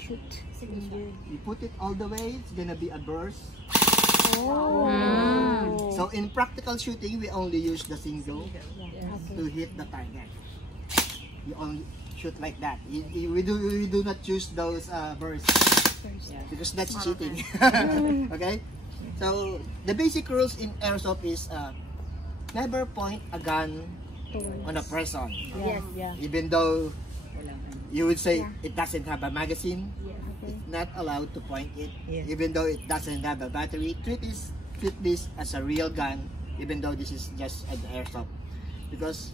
Shoot. You put it all the way, it's gonna be a burst. Oh. So in practical shooting, we only use the single to hit the target. You only shoot like that. We do not use those bursts because that's cheating. Okay. So the basic rules in airsoft is never point a gun on a person. Even though you would say it doesn't have a magazine, it's not allowed to point it. Even though it doesn't have a battery, treat this as a real gun, even though this is just an airsoft. Because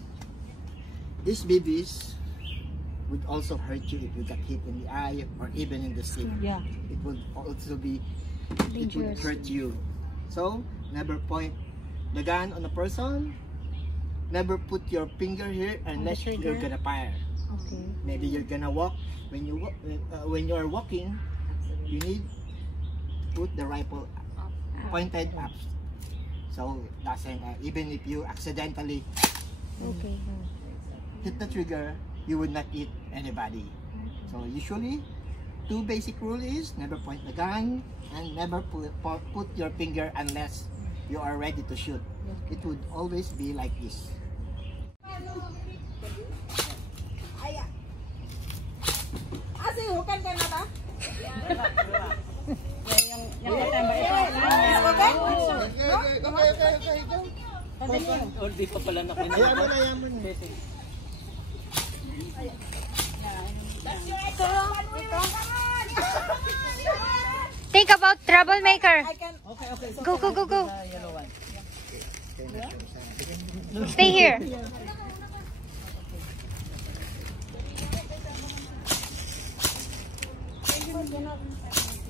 these BBs would also hurt you if you got hit in the eye or even in the skin. It would also be, it would hurt you. So never point the gun on a person. Never put your finger here unless you're gonna fire. Maybe you're gonna walk. When you are walking, you need to put the rifle pointed up. So it doesn't, even if you accidentally hit the trigger, you would not hit anybody. So usually, two basic rules is never point the gun and never put your finger unless you are ready to shoot. It would always be like this. Think about troublemaker. Go, go, go, go. Stay here.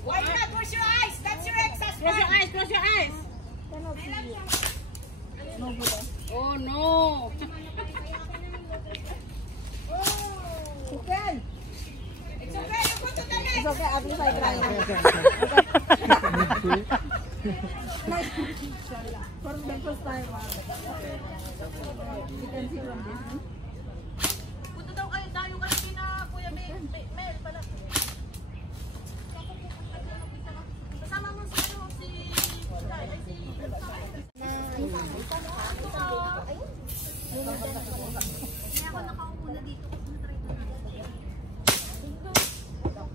Why not? Close your eyes. That's your ex-husband. Close your eyes. Close your eyes. Oh no. Okay. It's okay. You go to the next. It's okay. At least I try. For the first time. You can see from this. Punta daw kayo. Dayo kayo kina Kuya Mel pala. Kasama mo si ako nakaupo na dito.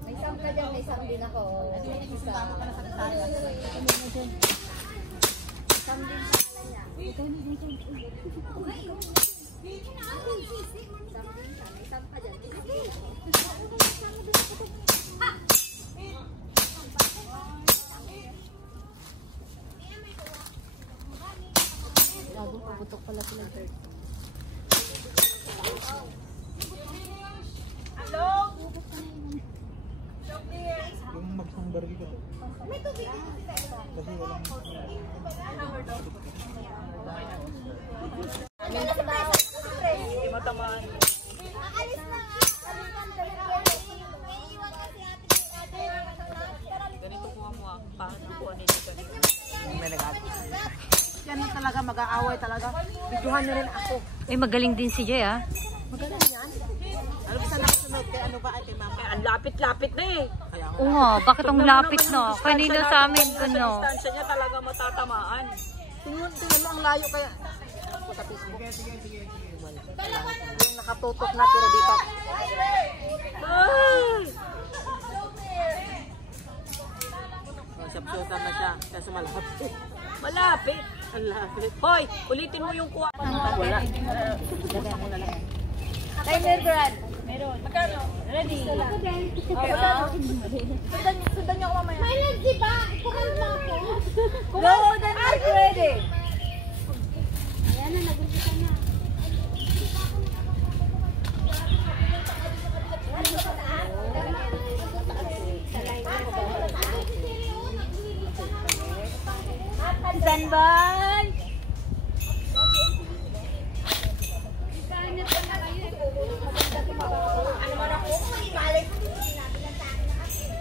May sam ka dyan, may sam din ako. Sam din sa Gago, puputok pala sila. Hello? Yung magsang baril ko. May tubig dito sila. Kasi walang... Hindi matamaan. Aalis na nga. Ganito po mo paano po dito. May nag-aalis. Yan na talaga, mag-aaway talaga. Videohan nyo rin ako. Magaling din si Jay, ah. Magaling yan. Ano ba sa nakasunod? Kaya ano ba ate mama? Ang lapit-lapit na eh. Oo nga, bakit ang lapit na? Kanina sa amin, ano? Sa distansya niya talaga matatamaan. Tingnan mo ang layo kaya. Sa Facebook. Sige. Yung nakatutok na pero dito. Sapsutan na siya. Kasi malapit. Malapit. Ang lapit. Hoy, ulitin mo yung kuha. Wala. Timer, Brad. Meron. Magkano? Ready? Okay. Sundan niyo ako mamaya. May energy ba? Kumain na ako. Go, then are you ready? Ayan na, nag-umpisa na. Standby! Ano man ako?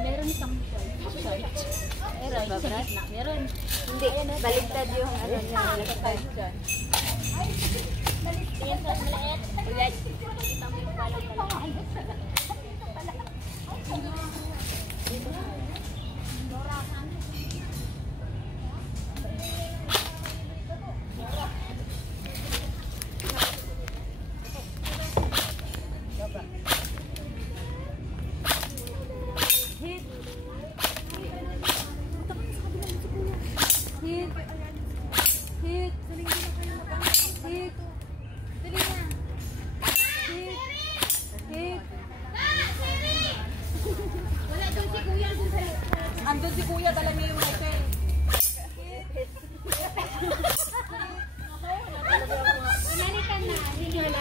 Meron isang short. Meron ba, Brad? Meron. Hindi, baligtad yung ano niya. Baligtad siya. Yan sa maliit. Ulit. Kita mo yung palang. Andun si kuya, dala niya yung hotel. Pinalikan na. Hindi wala.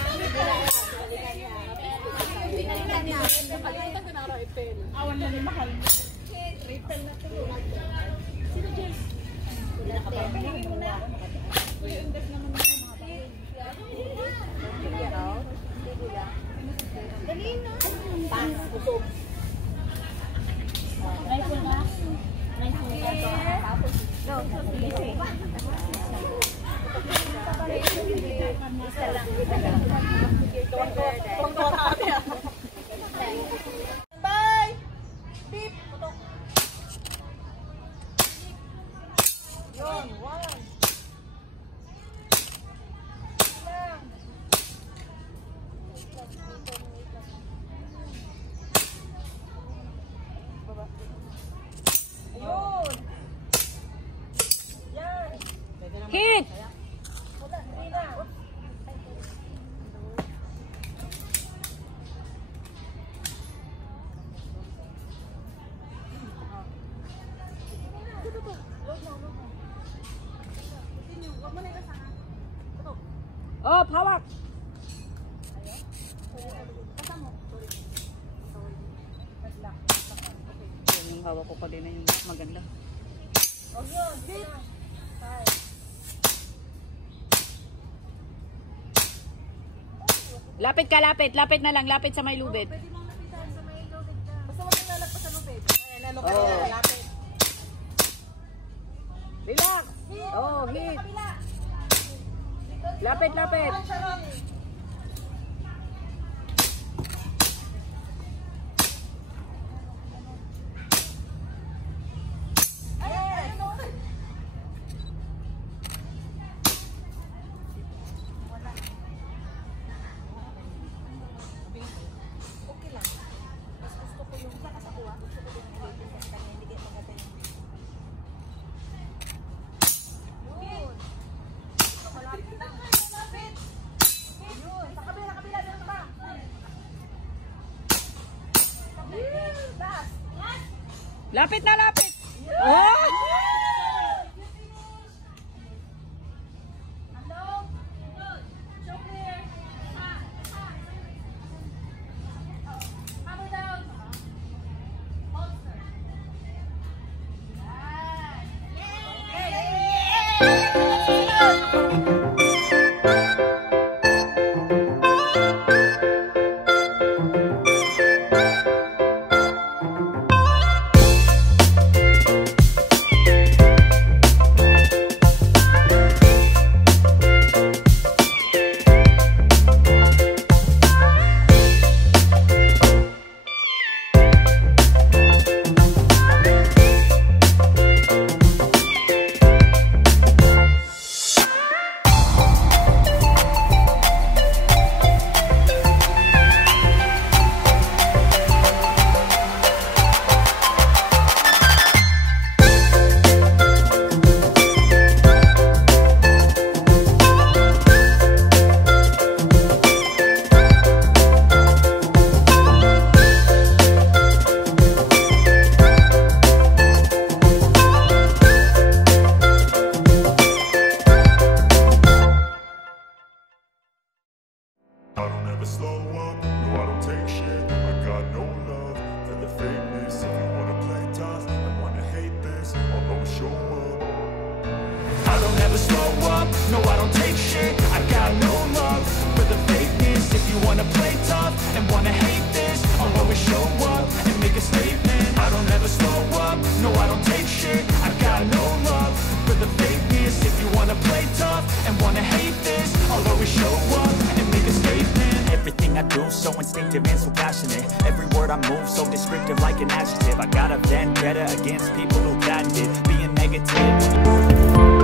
Pinalikan na. Nakalimutan ko na araw, Ipel. Awan na rin mahal. Ipel na to. Sino Jess? Pinagin mo na. Kuya, undas naman mo yung mga bakit. Dali na. Pass. Kusog. Rifle na. Rifle na. No. Isa lang. Bye! Beep! Putok. Yun, one. Lang. Ayun. Yan. Hit! Wala, hindi na. Oh, hawak! Yung hawak ko pa din na yung maganda. Oh, yun. Beep. Lapit ka, lapit. Lapit na lang. Lapit sa may lubid. Pwede mong lapitan sa may lubid ka. Basta huwag kang lalagpas sa lubid. Ayan, ano ka Oh. na, lapit. Relax! Oh, hit! Lapit, lapit! Lapit na, lapit! Oh! I don't ever slow up, no I don't take shit. I got no love for the fakeness. If you wanna play tough and wanna hate this, I'll always show up. I don't ever slow up, no I don't take shit. I got no love for the fakeness. If you wanna play tough and wanna hate this, I'll always show up and make a statement. I don't ever slow up, no I don't take shit. I got no love for the fakeness. If you wanna play tough and wanna hate this, I'll always show up and make a statement. Everything I do so instinctive and so passionate. Every word I move so descriptive like an adjective. I got a vendetta against people who patented being negative.